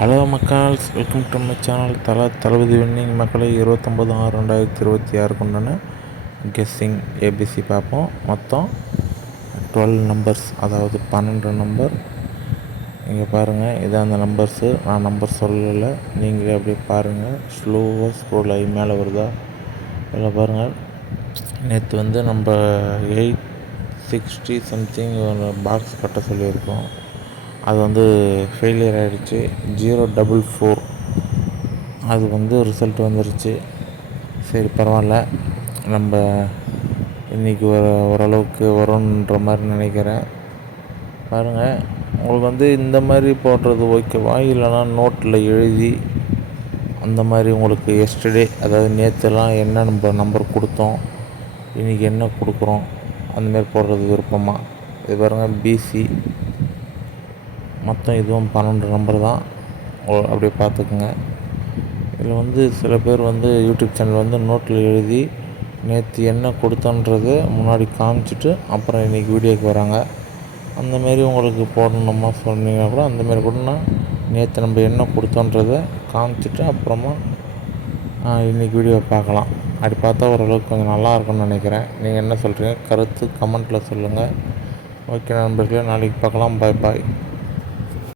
Hello மக்கள்ஸ், welcome to my channel. Thalapathy winning மக்களை 29/6/2026 கொண்டான guessing ABC பார்ப்போம். மொத்தம் 12 நம்பர்ஸ், அதாவது 12 நம்பர். இங்கே பாருங்கள், இதான் அந்த நம்பர்ஸு. நான் நம்பர் சொல்லலை, நீங்களே அப்படியே பாருங்கள். ஸ்லோவாக ஸ்க்ரோல் ஆகி மேலே வருதா? இதில் பாருங்கள், நேற்று வந்து நம்ம 860 சம்திங் பாக்ஸ் கட்ட சொல்லியிருக்கோம். அது வந்து ஃபெயிலியர் ஆகிடுச்சு. 044 அது வந்து ரிசல்ட் வந்துருச்சு. சரி, பரவாயில்ல. நம்ம இன்றைக்கி ஓரளவுக்கு வரும்ன்ற மாதிரி நினைக்கிறேன். பாருங்கள், உங்களுக்கு வந்து இந்த மாதிரி போடுறது ஓகேவா, இல்லைனா நோட்டில் எழுதி அந்த மாதிரி உங்களுக்கு எஸ்டர்டே, அதாவது நேற்றுலாம் என்ன நம்பர் கொடுத்தோம், இன்றைக்கி என்ன கொடுக்குறோம், அந்தமாரி போடுறது விருப்பமா? இது பாருங்கள், பிசி. மொத்தம் இதுவும் 12 நம்பர் தான். அப்படியே பார்த்துக்குங்க. இதில் வந்து சில பேர் வந்து யூடியூப் சேனல் வந்து நோட்டில் எழுதி நேற்று என்ன கொடுத்தோன்றதை முன்னாடி காமிச்சிட்டு அப்புறம் இன்றைக்கி வீடியோக்கு வராங்க. அந்தமாரி உங்களுக்கு போடணுமா சொன்னீங்கன்னா கூட அந்தமாரி கூட நான் நேற்று நம்ம என்ன கொடுத்தோன்றதை காமிச்சிட்டு அப்புறமா இன்றைக்கி வீடியோ பார்க்கலாம். அப்படி பார்த்தா ஓரளவுக்கு கொஞ்சம் நல்லா இருக்கும்னு நினைக்கிறேன். நீங்கள் என்ன சொல்கிறீங்க? கருத்து கமெண்ட்டில் சொல்லுங்கள். ஓகே நண்பர்களே, நாளைக்கு பார்க்கலாம். பாய் பாய்.